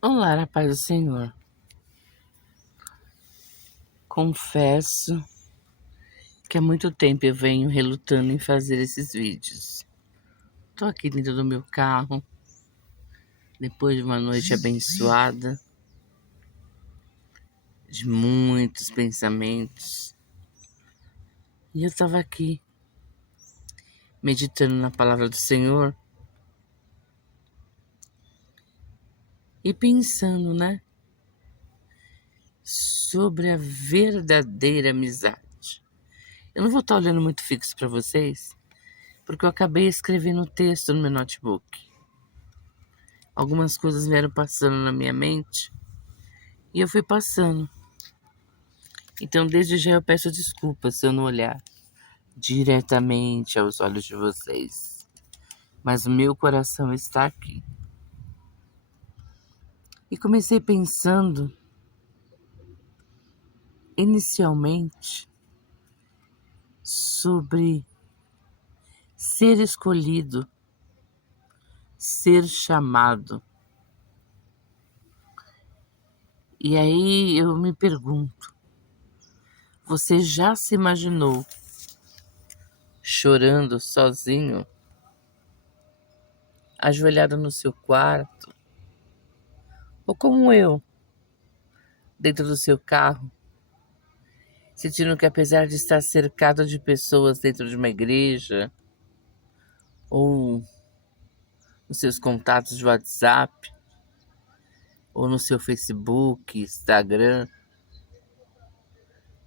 Olá, a paz do Senhor. Confesso que há muito tempo eu venho relutando em fazer esses vídeos. Tô aqui dentro do meu carro, depois de uma noite abençoada, de muitos pensamentos. E eu tava aqui, meditando na palavra do Senhor e pensando, sobre a verdadeira amizade. Eu não vou estar olhando muito fixo para vocês, porque eu acabei escrevendo um texto no meu notebook. Algumas coisas vieram passando na minha mente e eu fui passando. Então, desde já eu peço desculpas se eu não olhar diretamente aos olhos de vocês. Mas o meu coração está aqui. E comecei pensando, inicialmente, sobre ser escolhido, ser chamado. E aí eu me pergunto, você já se imaginou chorando sozinho, ajoelhado no seu quarto, ou como eu, dentro do seu carro, sentindo que apesar de estar cercado de pessoas dentro de uma igreja, ou nos seus contatos de WhatsApp, ou no seu Facebook, Instagram,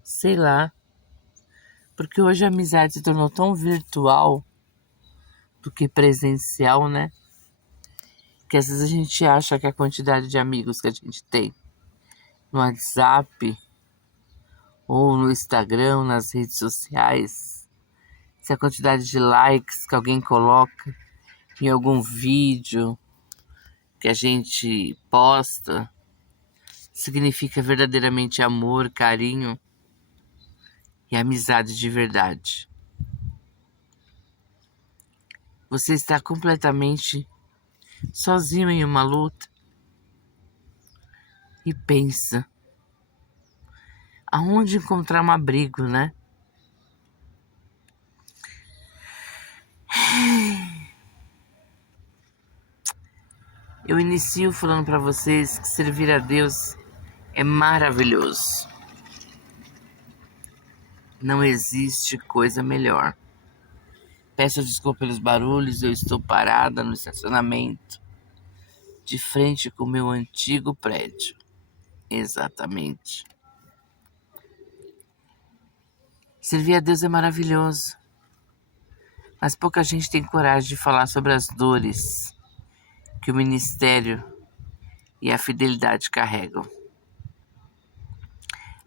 sei lá, porque hoje a amizade se tornou tão virtual do que presencial, né? Que às vezes a gente acha que a quantidade de amigos que a gente tem no WhatsApp, ou no Instagram, nas redes sociais, se a quantidade de likes que alguém coloca em algum vídeo que a gente posta significa verdadeiramente amor, carinho e amizade de verdade. Você está completamente sozinho em uma luta e pensa aonde encontrar um abrigo, né? Eu inicio falando para vocês que servir a Deus é maravilhoso. Não existe coisa melhor. Peço desculpa pelos barulhos, eu estou parada no estacionamento, de frente com o meu antigo prédio. Exatamente. Servir a Deus é maravilhoso, mas pouca gente tem coragem de falar sobre as dores que o ministério e a fidelidade carregam.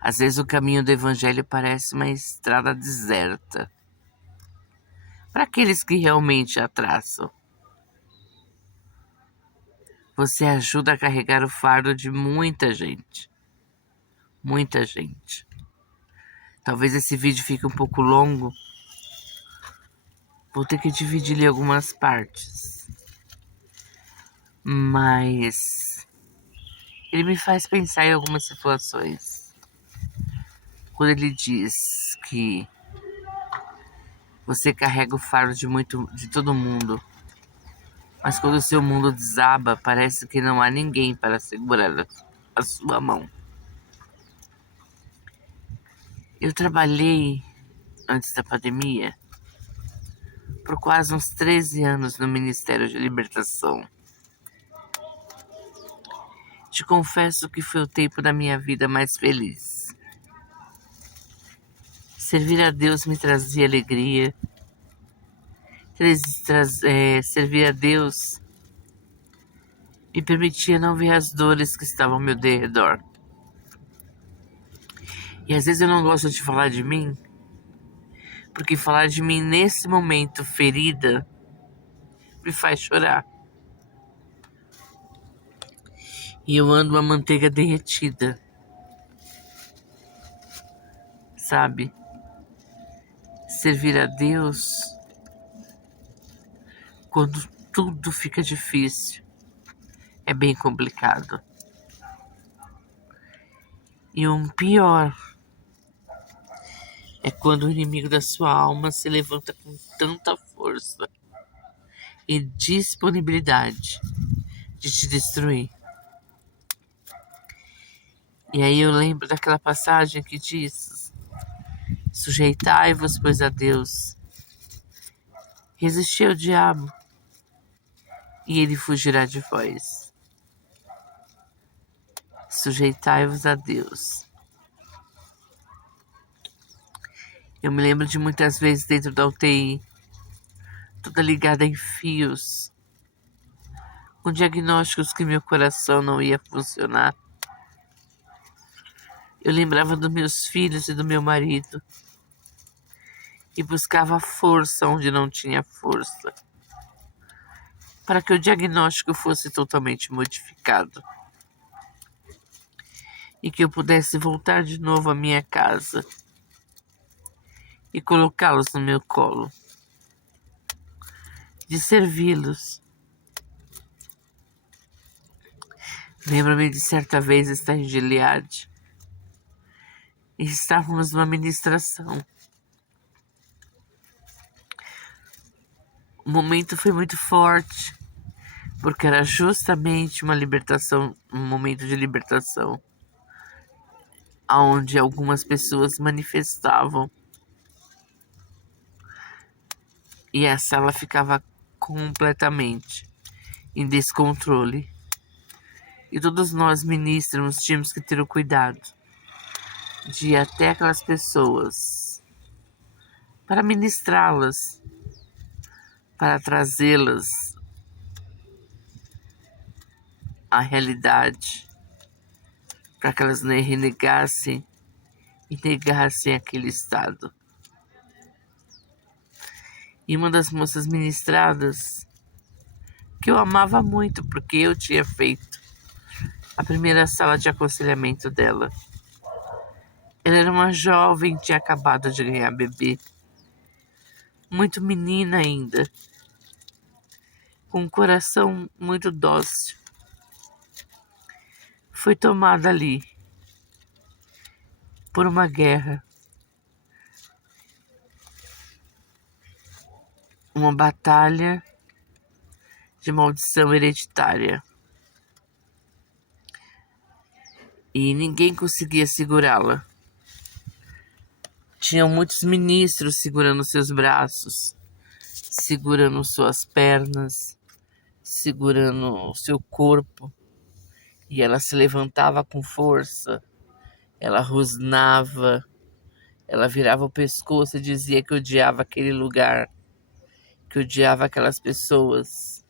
Às vezes o caminho do evangelho parece uma estrada deserta para aqueles que realmente a traçam. Você ajuda a carregar o fardo de muita gente. Muita gente. Talvez esse vídeo fique um pouco longo. Vou ter que dividir em algumas partes. Mas ele me faz pensar em algumas situações. Quando ele diz que você carrega o fardo de todo mundo, mas quando o seu mundo desaba, parece que não há ninguém para segurar a sua mão. Eu trabalhei, antes da pandemia, por quase uns 13 anos no Ministério de Libertação. Te confesso que foi o tempo da minha vida mais feliz. Servir a Deus me trazia alegria. Servir a Deus me permitia não ver as dores que estavam ao meu redor. E às vezes eu não gosto de falar de mim, porque falar de mim nesse momento ferida me faz chorar. E eu ando uma manteiga derretida, sabe? Servir a Deus quando tudo fica difícil é bem complicado. E um pior é quando o inimigo da sua alma se levanta com tanta força e disponibilidade de te destruir. E aí eu lembro daquela passagem que diz: sujeitai-vos, pois, a Deus, resisti ao diabo, e ele fugirá de vós. Sujeitai-vos a Deus. Eu me lembro de muitas vezes dentro da UTI, toda ligada em fios, com diagnósticos que meu coração não ia funcionar. Eu lembrava dos meus filhos e do meu marido e buscava força onde não tinha força, para que o diagnóstico fosse totalmente modificado e que eu pudesse voltar de novo à minha casa e colocá-los no meu colo, de servi-los. Lembro-me de certa vez estar em Gileade e estávamos numa ministração. O momento foi muito forte, porque era justamente uma libertação, um momento de libertação, onde algumas pessoas manifestavam e a sala ficava completamente em descontrole. E todos nós ministros tínhamos que ter o cuidado de ir até aquelas pessoas para ministrá-las, para trazê-las à realidade, para que elas não renegassem e negassem aquele estado. E uma das moças ministradas, que eu amava muito, porque eu tinha feito a primeira sala de aconselhamento dela. Ela era uma jovem, tinha acabado de ganhar bebê, muito menina ainda, com um coração muito dócil. Foi tomada ali por uma guerra, uma batalha de maldição hereditária. E ninguém conseguia segurá-la. Tinham muitos ministros segurando seus braços, segurando suas pernas, segurando o seu corpo. E ela se levantava com força, ela rosnava, ela virava o pescoço e dizia que odiava aquele lugar, que odiava aquelas pessoas.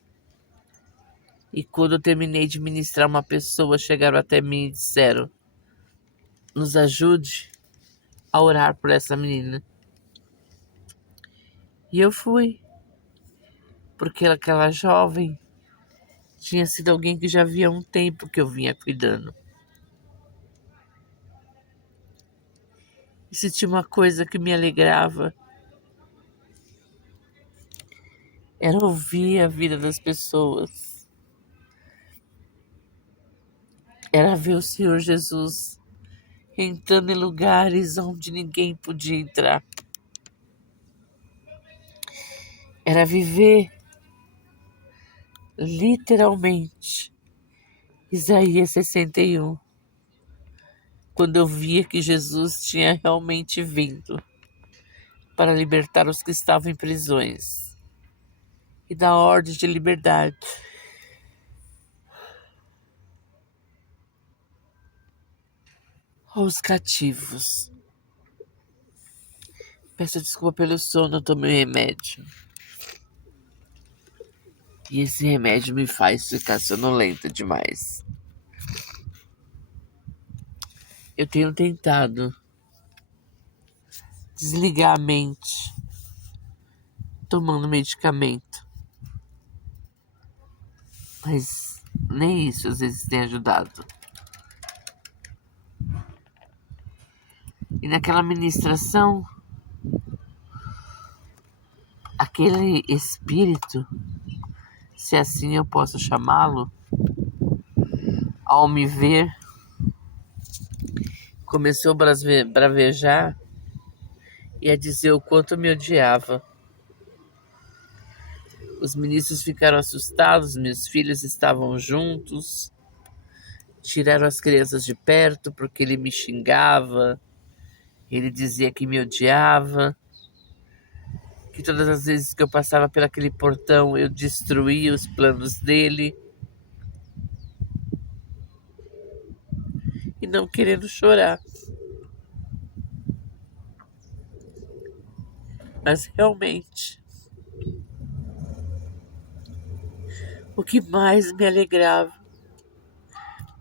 E quando eu terminei de ministrar, uma pessoa chegaram até mim e disseram: nos ajude a orar por essa menina. E eu fui, porque aquela jovem tinha sido alguém que já havia um tempo que eu vinha cuidando. E se tinha uma coisa que me alegrava, era ouvir a vida das pessoas. Era ver o Senhor Jesus entrando em lugares onde ninguém podia entrar. Era viver literalmente Isaías 61, quando eu via que Jesus tinha realmente vindo para libertar os que estavam em prisões e dar ordem de liberdade aos cativos. Peço desculpa pelo sono, eu tomei remédio. E esse remédio me faz ficar sonolenta demais. Eu tenho tentado desligar a mente tomando medicamento. Mas nem isso às vezes tem ajudado. E naquela ministração, aquele espírito, se assim eu posso chamá-lo, ao me ver, começou a bravejar e a dizer o quanto me odiava. Os ministros ficaram assustados, meus filhos estavam juntos, tiraram as crianças de perto porque ele me xingava, ele dizia que me odiava, que todas as vezes que eu passava por aquele portão eu destruía os planos dele. E não querendo chorar. Mas realmente, o que mais me alegrava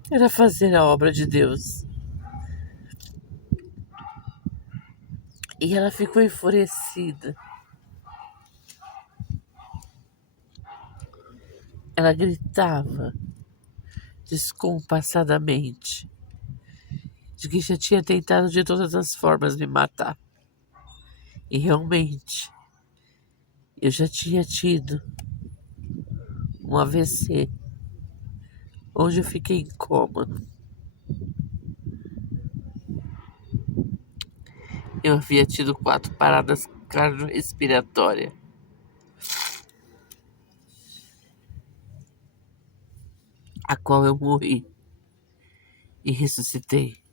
era fazer a obra de Deus. E ela ficou enfurecida. Ela gritava descompassadamente de que já tinha tentado de todas as formas me matar. E realmente, eu já tinha tido um AVC, onde eu fiquei em coma. Eu havia tido 4 paradas cardiorrespiratórias, a qual eu morri e ressuscitei.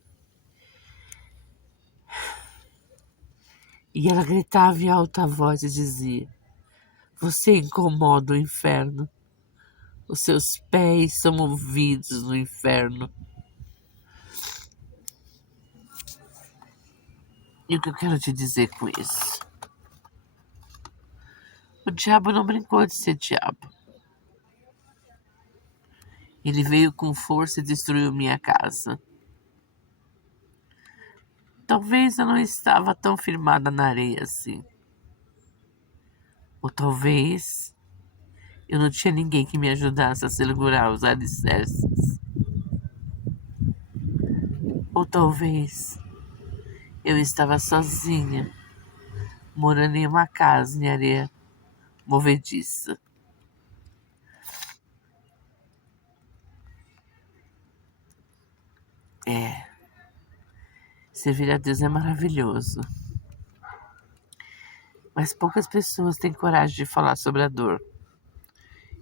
E ela gritava em alta voz e dizia: você incomoda o inferno. Os seus pés são movidos no inferno. E o que eu quero te dizer com isso? O diabo não brincou de ser diabo. Ele veio com força e destruiu minha casa. Talvez eu não estava tão firmada na areia assim. Ou talvez eu não tinha ninguém que me ajudasse a segurar os alicerces. Ou talvez eu estava sozinha, morando em uma casa em areia movediça. Servir a Deus é maravilhoso. Mas poucas pessoas têm coragem de falar sobre a dor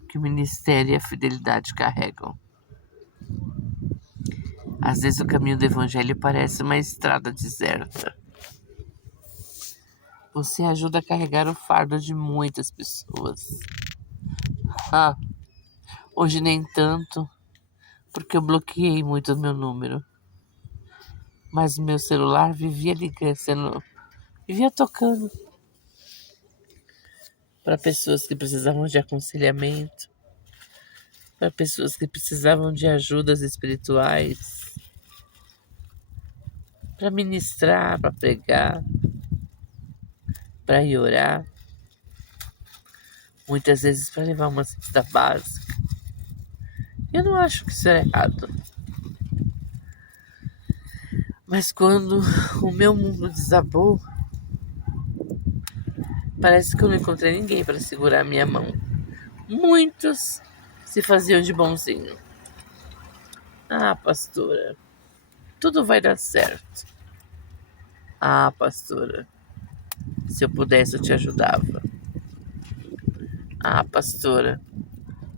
que o ministério e a fidelidade carregam. Às vezes o caminho do evangelho parece uma estrada deserta. Você ajuda a carregar o fardo de muitas pessoas. Hoje nem tanto, porque eu bloqueei muito o meu número. Mas o meu celular vivia ligando, vivia tocando para pessoas que precisavam de aconselhamento, para pessoas que precisavam de ajudas espirituais, para ministrar, para pregar, para ir orar, muitas vezes para levar uma cesta básica. Eu não acho que isso é errado. Mas quando o meu mundo desabou, parece que eu não encontrei ninguém para segurar a minha mão. Muitos se faziam de bonzinho. Ah, pastora, tudo vai dar certo. Ah, pastora, se eu pudesse eu te ajudava. Ah, pastora,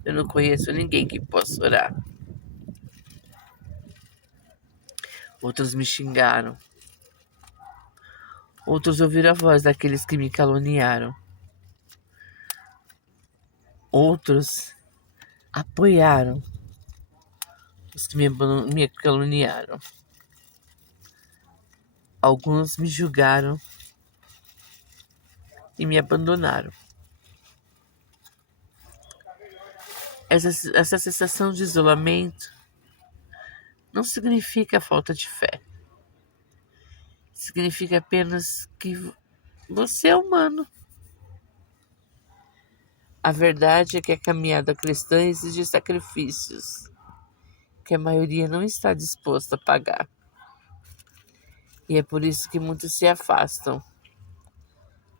eu não conheço ninguém que possa orar. Outros me xingaram. Outros ouviram a voz daqueles que me caluniaram. Outros apoiaram os que me caluniaram. Alguns me julgaram e me abandonaram. Essa sensação de isolamento não significa falta de fé. Significa apenas que você é humano. A verdade é que a caminhada cristã exige sacrifícios que a maioria não está disposta a pagar. E é por isso que muitos se afastam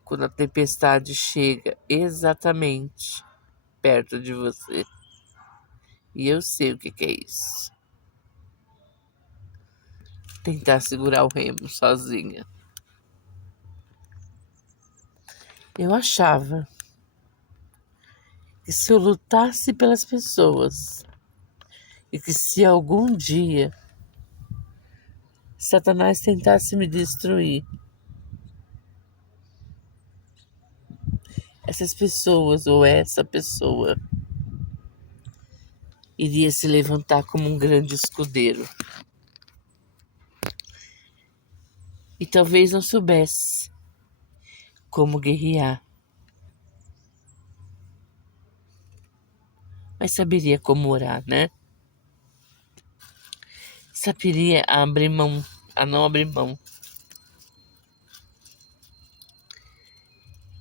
quando a tempestade chega exatamente perto de você. E eu sei o que é isso. tentar segurar o remo sozinha. Eu achava que se eu lutasse pelas pessoas e que se algum dia Satanás tentasse me destruir, essas pessoas ou essa pessoa iria se levantar como um grande escudeiro. E talvez não soubesse como guerrear, mas saberia como orar, né? Saberia abrir mão, a não abrir mão.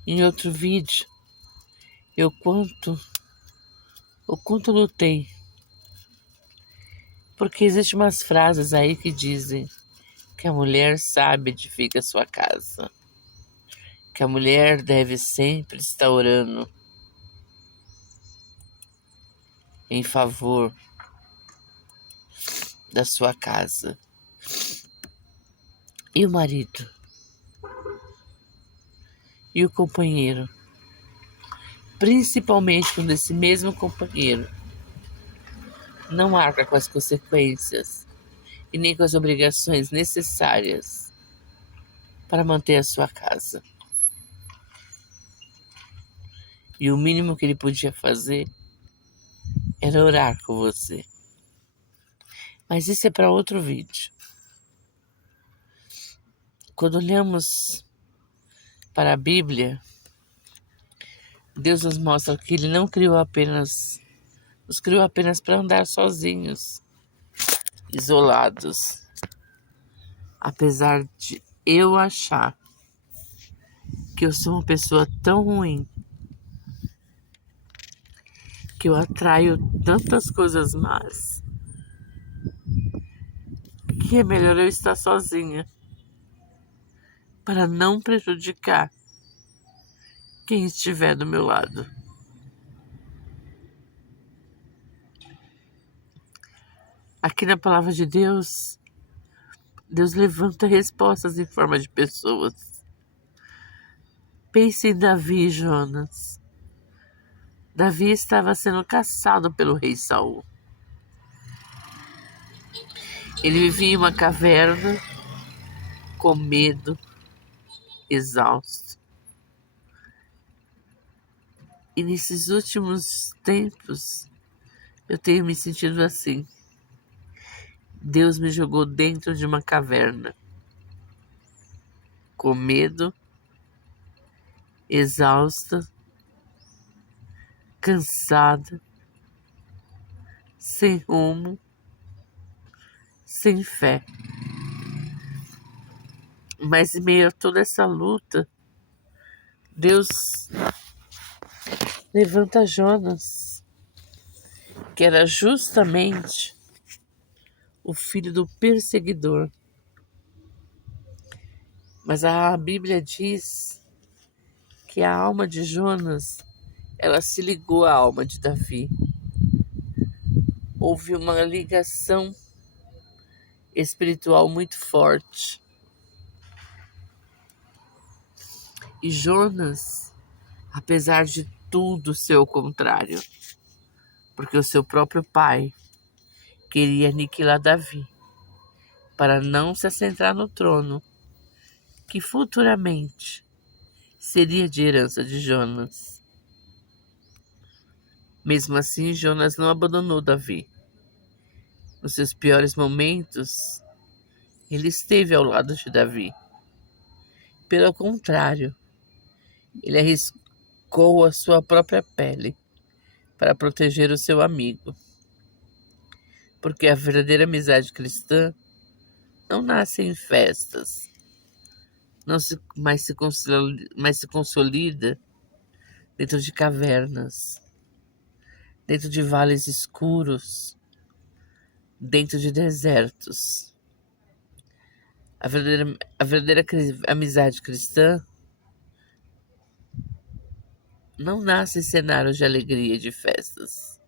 Em outro vídeo, o quanto lutei. Porque existem umas frases aí que dizem que a mulher sábia edifica sua casa, que a mulher deve sempre estar orando em favor da sua casa. E o marido? E o companheiro? Principalmente quando esse mesmo companheiro não arca com as consequências e nem com as obrigações necessárias para manter a sua casa. E o mínimo que ele podia fazer era orar com você. Mas isso é para outro vídeo. Quando olhamos para a Bíblia, Deus nos mostra que Ele não nos criou apenas para andar sozinhos, isolados. Apesar de eu achar que eu sou uma pessoa tão ruim, que eu atraio tantas coisas más, que é melhor eu estar sozinha para não prejudicar quem estiver do meu lado. Aqui na palavra de Deus, Deus levanta respostas em forma de pessoas. Pense em Davi e Jonas. Davi estava sendo caçado pelo rei Saul. Ele vivia em uma caverna, com medo, exausto. E nesses últimos tempos, eu tenho me sentido assim. Deus me jogou dentro de uma caverna, com medo, exausta, cansada, sem rumo, sem fé. Mas em meio a toda essa luta, Deus levanta Jonas, que era justamente o filho do perseguidor. Mas a Bíblia diz que a alma de Jonas, ela se ligou à alma de Davi. Houve uma ligação espiritual muito forte. E Jonas, apesar de tudo ser o contrário, porque o seu próprio pai queria aniquilar Davi para não se assentar no trono, que futuramente seria de herança de Jonas. Mesmo assim, Jonas não abandonou Davi. Nos seus piores momentos, ele esteve ao lado de Davi. Pelo contrário, ele arriscou a sua própria pele para proteger o seu amigo. Porque a verdadeira amizade cristã não nasce em festas, mas se consolida dentro de cavernas, dentro de vales escuros, dentro de desertos. A verdadeira amizade cristã não nasce em cenários de alegria e de festas,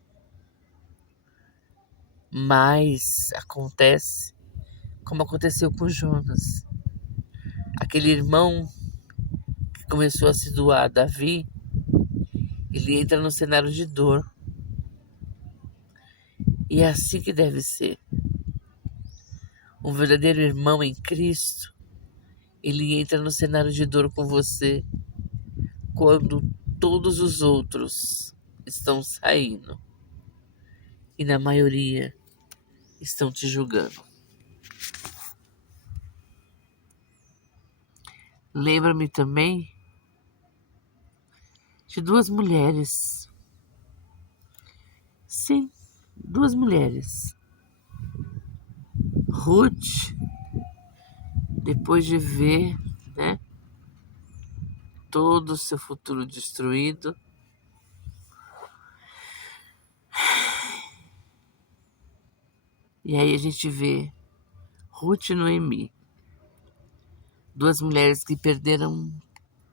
mas acontece como aconteceu com Jonas. Aquele irmão que começou a se doar a Davi, ele entra no cenário de dor. E é assim que deve ser. Um verdadeiro irmão em Cristo, ele entra no cenário de dor com você quando todos os outros estão saindo. E na maioria estão te julgando. Lembra-me também de duas mulheres. Sim, duas mulheres. Ruth, depois de ver, né, todo o seu futuro destruído, e aí a gente vê Ruth e Noemi, duas mulheres que perderam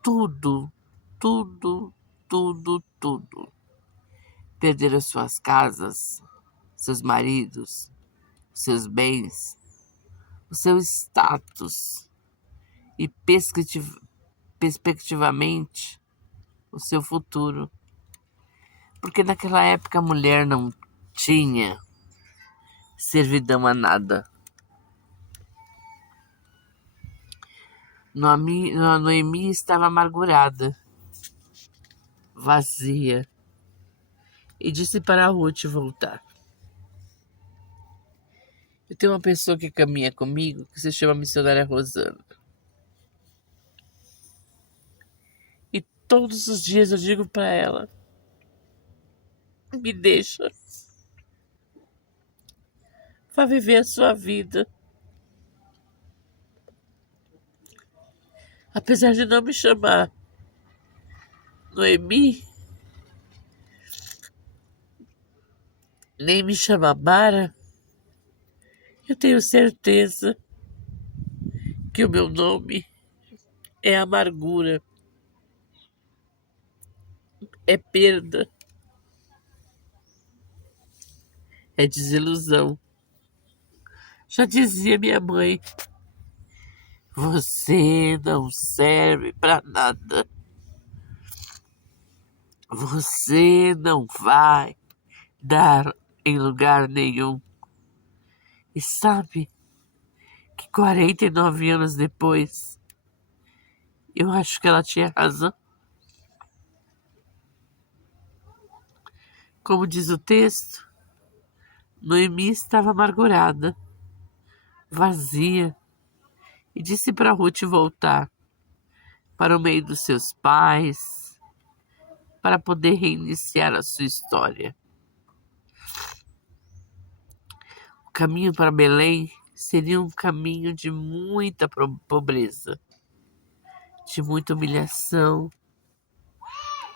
tudo, tudo, tudo, tudo. Perderam suas casas, seus maridos, seus bens, o seu status e perspectivamente o seu futuro. Porque naquela época a mulher não tinha servidão a nada. Noemi estava amargurada, vazia, e disse para Ruth voltar. Eu tenho uma pessoa que caminha comigo que se chama Missionária Rosana. E todos os dias eu digo para ela: me deixa, vá viver a sua vida. Apesar de não me chamar Noemi, nem me chamar Mara, eu tenho certeza que o meu nome é amargura, é perda, é desilusão. Já dizia minha mãe: você não serve para nada. Você não vai dar em lugar nenhum. E sabe que 49 anos depois, eu acho que ela tinha razão. Como diz o texto, Noemi estava amargurada, vazia, e disse para Ruth voltar para o meio dos seus pais, para poder reiniciar a sua história. O caminho para Belém seria um caminho de muita pobreza, de muita humilhação,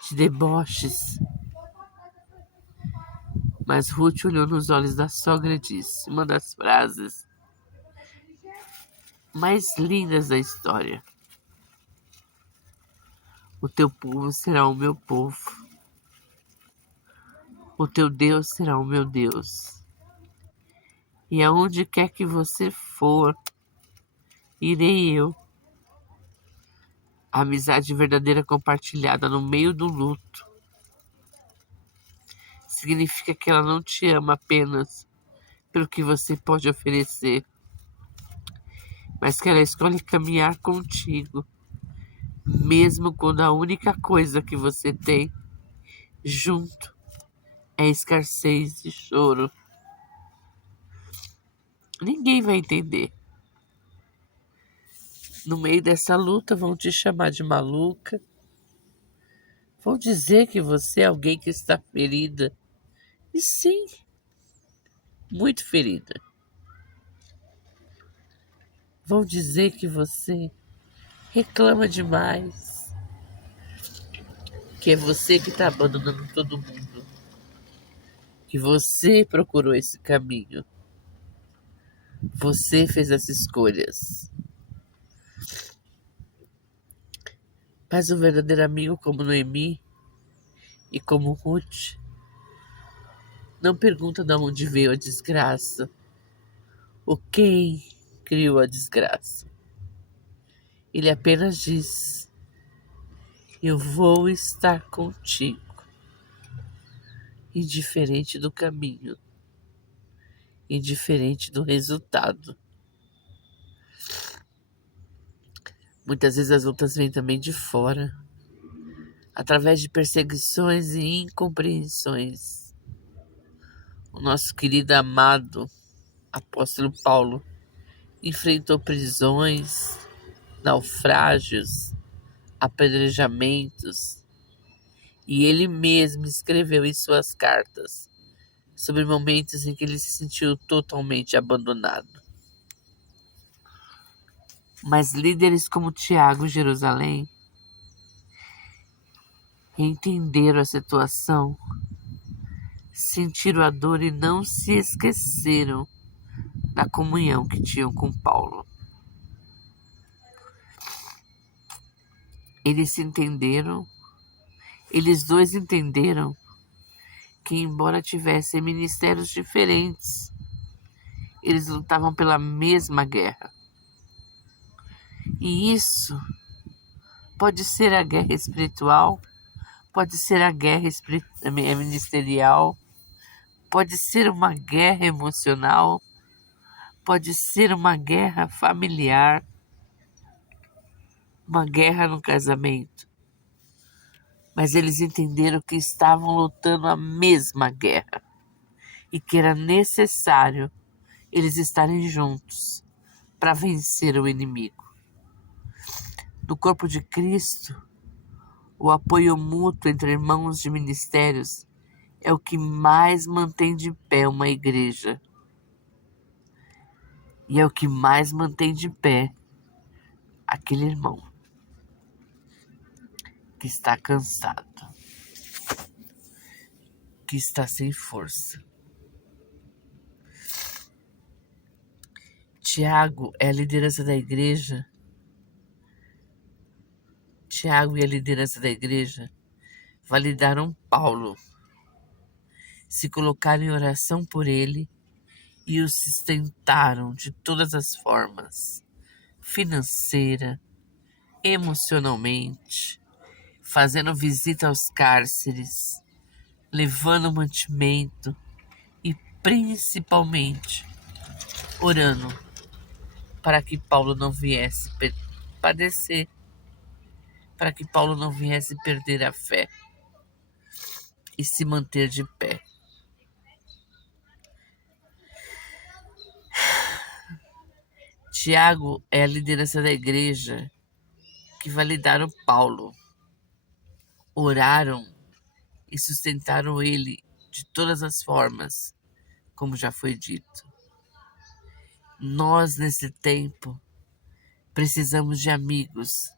de deboches. Mas Ruth olhou nos olhos da sogra e disse uma das frases mais lindas da história: o teu povo será o meu povo, o teu Deus será o meu Deus. E aonde quer que você for, irei eu. A amizade verdadeira compartilhada no meio do luto significa que ela não te ama apenas pelo que você pode oferecer, mas que ela escolhe caminhar contigo, mesmo quando a única coisa que você tem junto é escassez e choro. Ninguém vai entender. No meio dessa luta vão te chamar de maluca, vão dizer que você é alguém que está ferida. E sim, muito ferida. Vão dizer que você reclama demais, que é você que está abandonando todo mundo, que você procurou esse caminho, você fez as escolhas. Mas um verdadeiro amigo como Noemi e como Ruth não pergunta de onde veio a desgraça, ou quem criou a desgraça. Ele apenas diz: eu vou estar contigo, indiferente do caminho, indiferente do resultado. Muitas vezes as lutas vêm também de fora, através de perseguições e incompreensões. O nosso querido amado apóstolo Paulo enfrentou prisões, naufrágios, apedrejamentos, e ele mesmo escreveu em suas cartas sobre momentos em que ele se sentiu totalmente abandonado. Mas líderes como Tiago, Jerusalém, entenderam a situação, sentiram a dor e não se esqueceram da comunhão que tinham com Paulo. Eles dois entenderam que, embora tivessem ministérios diferentes, eles lutavam pela mesma guerra. E isso pode ser a guerra espiritual, pode ser a guerra ministerial, pode ser uma guerra emocional, pode ser uma guerra familiar, uma guerra no casamento. Mas eles entenderam que estavam lutando a mesma guerra e que era necessário eles estarem juntos para vencer o inimigo. No corpo de Cristo, o apoio mútuo entre irmãos de ministérios é o que mais mantém de pé uma igreja. E é o que mais mantém de pé aquele irmão que está cansado, que está sem força. Tiago é a liderança da igreja. Tiago e a liderança da igreja validaram Paulo, se colocaram em oração por ele e o sustentaram de todas as formas, financeira, emocionalmente, fazendo visita aos cárceres, levando mantimento e principalmente orando para que Paulo não viesse padecer, para que Paulo não viesse perder a fé e se manter de pé. Tiago é a liderança da igreja que validaram Paulo, oraram e sustentaram ele de todas as formas, como já foi dito. Nós, nesse tempo, precisamos de amigos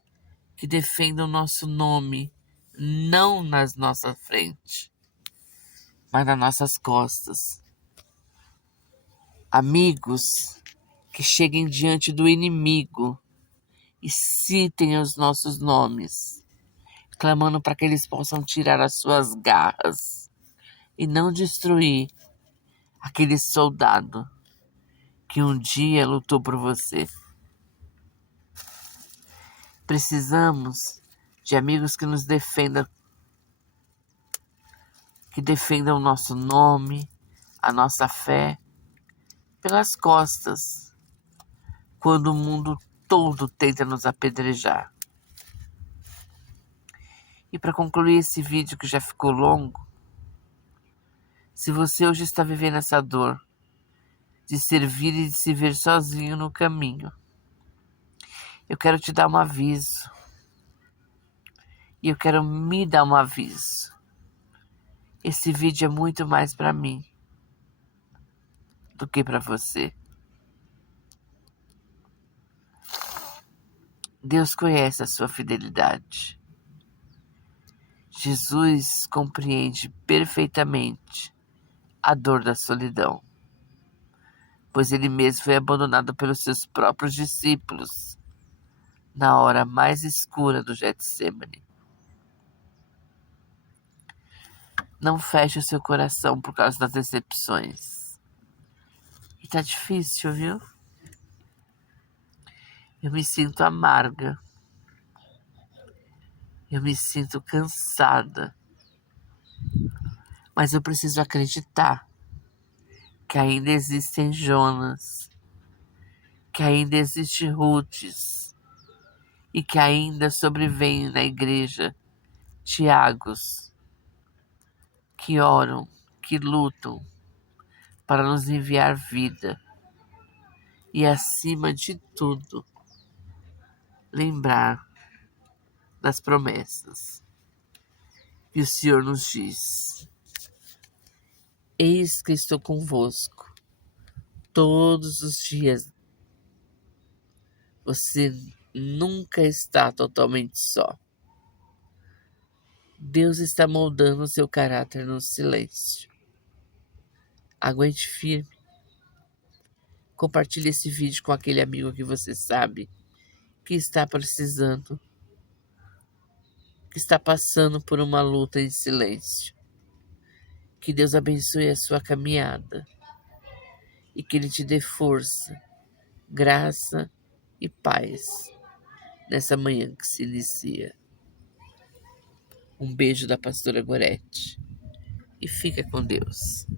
que defendam nosso nome, não nas nossas frente, mas nas nossas costas. Amigos que cheguem diante do inimigo e citem os nossos nomes, clamando para que eles possam tirar as suas garras e não destruir aquele soldado que um dia lutou por você. Precisamos de amigos que nos defendam, que defendam o nosso nome, a nossa fé, pelas costas, quando o mundo todo tenta nos apedrejar. E para concluir esse vídeo que já ficou longo, se você hoje está vivendo essa dor de servir e de se ver sozinho no caminho, eu quero te dar um aviso. E eu quero me dar um aviso. Esse vídeo é muito mais para mim do que para você. Deus conhece a sua fidelidade. Jesus compreende perfeitamente a dor da solidão, pois ele mesmo foi abandonado pelos seus próprios discípulos na hora mais escura do Getsêmani. Não feche o seu coração por causa das decepções. E tá difícil, viu? Eu me sinto amarga. Eu me sinto cansada. Mas eu preciso acreditar que ainda existem Jonas, que ainda existe Rutes e que ainda sobrevivem na igreja Tiagos que oram, que lutam para nos enviar vida e, acima de tudo, lembrar das promessas. E o Senhor nos diz: eis que estou convosco todos os dias. Você nunca está totalmente só. Deus está moldando o seu caráter no silêncio. Aguente firme. Compartilhe esse vídeo com aquele amigo que você sabe que está precisando, que está passando por uma luta em silêncio. Que Deus abençoe a sua caminhada e que Ele te dê força, graça e paz nessa manhã que se inicia. Um beijo da pastora Gorete e fica com Deus.